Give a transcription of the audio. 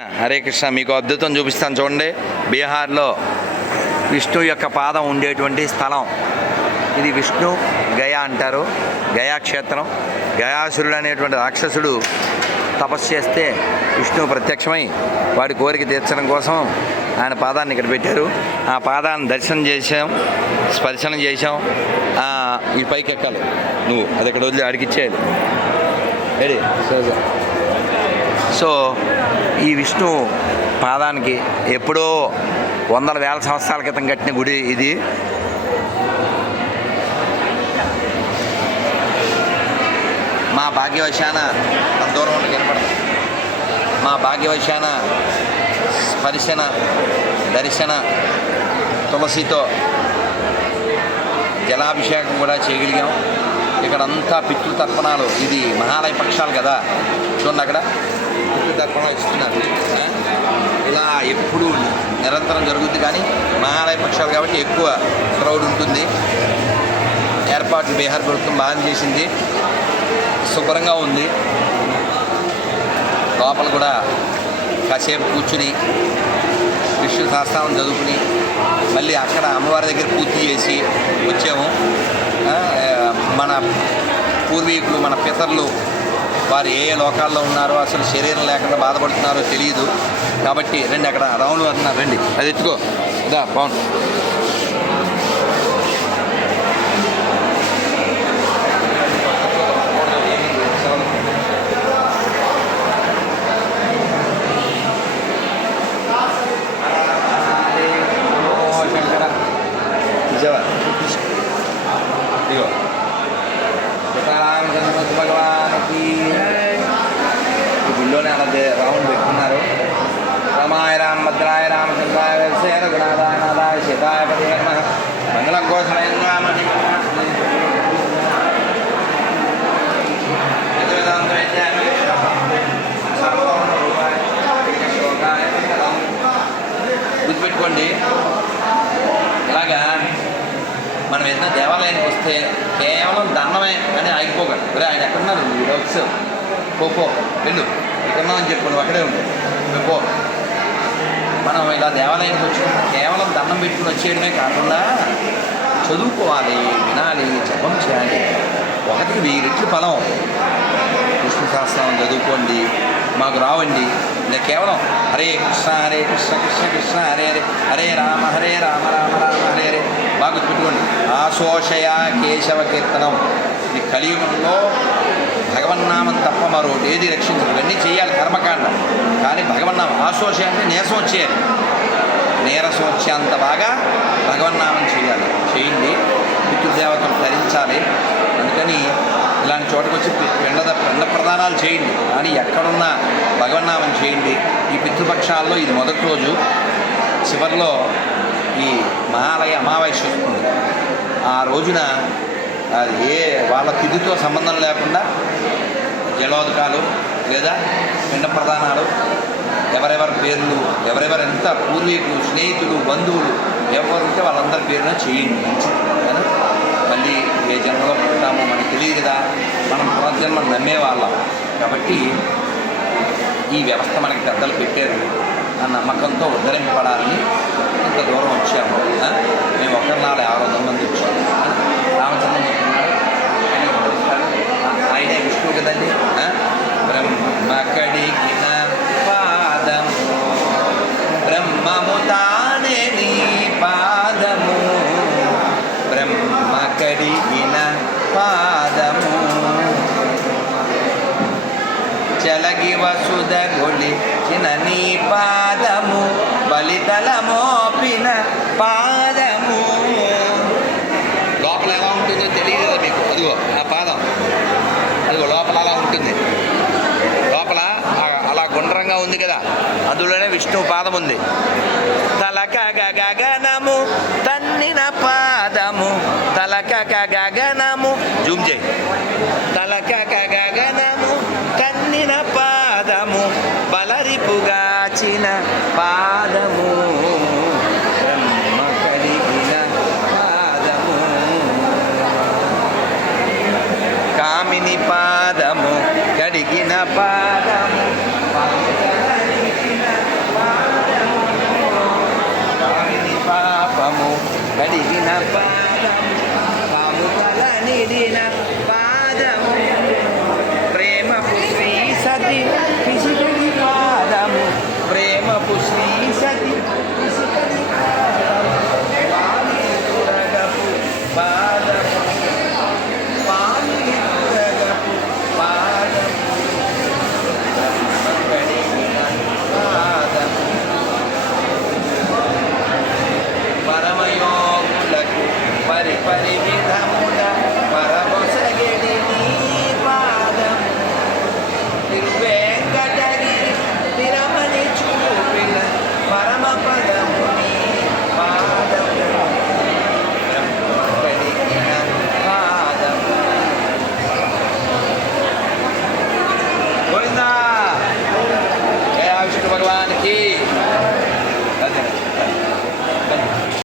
హరే కృష్ణ మీకు అద్భుతం చూపిస్తాను చూడండి. బీహార్లో విష్ణు యొక్క పాదం ఉండేటువంటి స్థలం. ఇది విష్ణు గయా అంటారు. గయా క్షేత్రం. గయాసురుడు అనేటువంటి రాక్షసుడు తపస్సు చేస్తే విష్ణు ప్రత్యక్షమై వాడి కోరిక తీర్చడం కోసం ఆయన పాదాన్ని ఇక్కడ పెట్టారు. ఆ పాదాన్ని దర్శనం చేసాం స్పర్శనం చేసాం ఈ పైకి ఎక్కాలి నువ్వు అది ఇక్కడ వదిలి అడిగిచ్చేయాలి రెడీ సో ఈ విష్ణు పాదానికి ఎప్పుడో వందల వేల సంవత్సరాల క్రితం కట్టిన గుడి ఇది. మా భాగ్యవశాన అంత దూరం ఉండి కనపడదు. మా భాగ్యవశాన స్పర్శన దర్శన తులసితో జలాభిషేకం కూడా చేయగలిగాం. ఇక్కడంతా పితృతర్పణాలు ఇది మహాలయ పక్షాలు కదా. చూడండి అక్కడ. పితృతర్పణాలు ఇస్తున్నారు. ఇలా ఎప్పుడు నిరంతరం జరుగుద్ది కానీ మహాలయ పక్షాలు కాబట్టి ఎక్కువ క్రౌడ్ ఉంటుంది. ఏర్పాట్లు బీహార్ ప్రభుత్వం బాగా చేసింది. శుభ్రంగా ఉంది. లోపల కూడా కాసేపు కూర్చుని విష్ణు సహస్రానం చదువుకుని మళ్ళీ అక్కడ అమ్మవారి దగ్గర పూర్తి చేసి వచ్చాము. మన పూర్వీకులు మన పితరులు వారు ఏ ఏ లోకాల్లో ఉన్నారో అసలు శరీరం లేకుండా బాధపడుతున్నారో తెలియదు కాబట్టి రండి అక్కడ రౌండ్ అంటున్నారు రండి. అది ఎత్తుకో. దా బాగుంది. ఈ అలా దే- పెట్టుకున్నారు. రామాయ రామ భద్రాయ రామచంద్రాయ వ్యవసాయ గుణాదాయ నాదాయ సీతాయ పదే మంగళం కోసం గుర్తుపెట్టుకోండి ఇలాగా మనం ఏదైనా దేవాలయానికి వస్తే కేవలం దండమే అని ఆగిపోకండి. ఒరే ఆయన ఎక్కడున్నారు? నువ్వు వచ్చావు పో వెళ్ళు. తిన్నాం అని చెప్పు అక్కడే ఉంటుంది నువ్వు పో. మనం ఇలా దేవాలయానికి వచ్చినప్పుడు కేవలం దండం పెట్టుకుని వచ్చేయడమే కాకుండా చదువుకోవాలి వినాలి జపం చేయాలి. ఒకటికి వెయ్యి రెట్లు ఫలం. కృష్ణ సహస్రం చదువుకోండి మాకు రావండి. నేను కేవలం హరే కృష్ణ హరే కృష్ణ కృష్ణ కృష్ణ హరే హరే హరే రామ హరే రామ రామ రామ హరే హరే బాగా గుర్తుపెట్టుకోండి. ఆశోషయ కేశవ కీర్తనం. ఈ కలియుగంలో భగవన్నామం తప్ప మరొకటి ఏది రక్షించదు. ఇవన్నీ చేయాలి కర్మకాండ. కానీ భగవన్నామం ఆశోష అంటే నీరసం వచ్చేయాలి. నీరసం వచ్చేంత బాగా భగవన్నామం చేయాలి. చేయండి. పితృదేవతను ధరించాలి. అందుకని ఇలాంటి చోటకు వచ్చి పి- పిండ పిండ ప్రదానాలు చేయండి. కానీ ఎక్కడున్నా భగవన్నామం చేయండి. ఈ పితృపక్షాల్లో ఇది మొదటి రోజు. చివరిలో ఈ మహాలయ అమావాస్య వస్తుంది. ఆ రోజున అది ఏ వాళ్ళ తిథితో సంబంధం లేకుండా జలోదకాలు లేదా పిండ ప్రధానాలు ఎవరెవరి పేర్లు ఎవరెవరు ఎంత పూర్వీకులు స్నేహితులు బంధువులు ఎవరుంటే వాళ్ళందరి పేరున చేయండి. మంచిది మళ్ళీ ఏ జన్మలో పుట్టామో మనకు తెలియదు కదా. మనం పునర్జన్మ నమ్మేవాళ్ళం. కాబట్టి ఈ వ్యవస్థ మనకి పెద్దలు పెట్టారు ఆ నమ్మకంతో ఉద్ధరింపబడాలని ఇంత దూరం వచ్చాము. మేము ఒకరి నాలుగు ఆరు వందల మంది వచ్చాము ఆ? రామచంద్రమూర్తి ఉన్నాడు. ఆయన ఉద్ధరిస్తాడు. ఆ- ఎక్కువ కదండి ఆ? బ్రహ్మ కడిగిన పాదము బ్రహ్మము తానే నీ పాదము బ్రహ్మ కడిగిన పాదము చలగి వసుద గొలి నీ పాదము బలితల మోపిన పాదము. లోపల ఎలా ఉంటుందో తెలియదు మీకు? అదిగో ఆ పాదం. అందులోనే విష్ణు పాదం ఉంది. తలక గగనము తన్నిన పాదము. తలక గగనము జూమ్ చేయి. తలక గగనము తన్నిన పాదము. బలరిపుగాచిన పాదము. కామిని పాదము కడిగిన పా Bye.